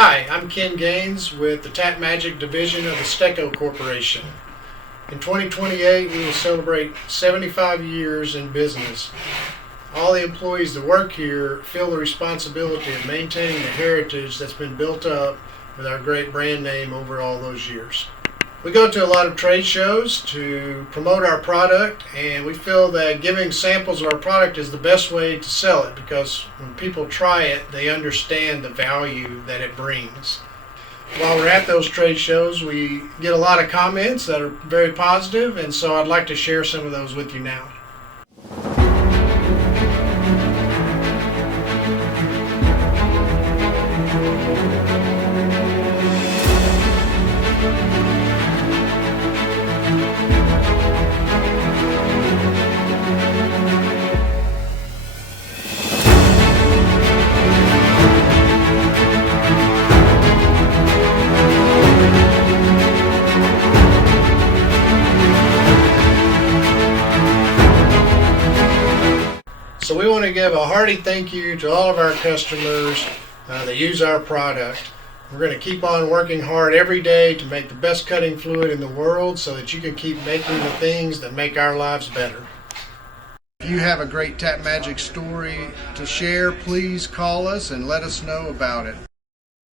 Hi, I'm Ken Gaines with the Tap Magic division of the Steco Corporation. In 2028, we will celebrate 75 years in business. All the employees that work here feel the responsibility of maintaining the heritage that's been built up with our great brand name over all those years. We go to a lot of trade shows to promote our product, and we feel that giving samples of our product is the best way to sell it, because when people try it, they understand the value that it brings. While we're at those trade shows, we get a lot of comments that are very positive, and so I'd like to share some of those with you now. So we want to give a hearty thank you to all of our customers that use our product. We're going to keep on working hard every day to make the best cutting fluid in the world so that you can keep making the things that make our lives better. If you have a great Tap Magic story to share, please call us and let us know about it.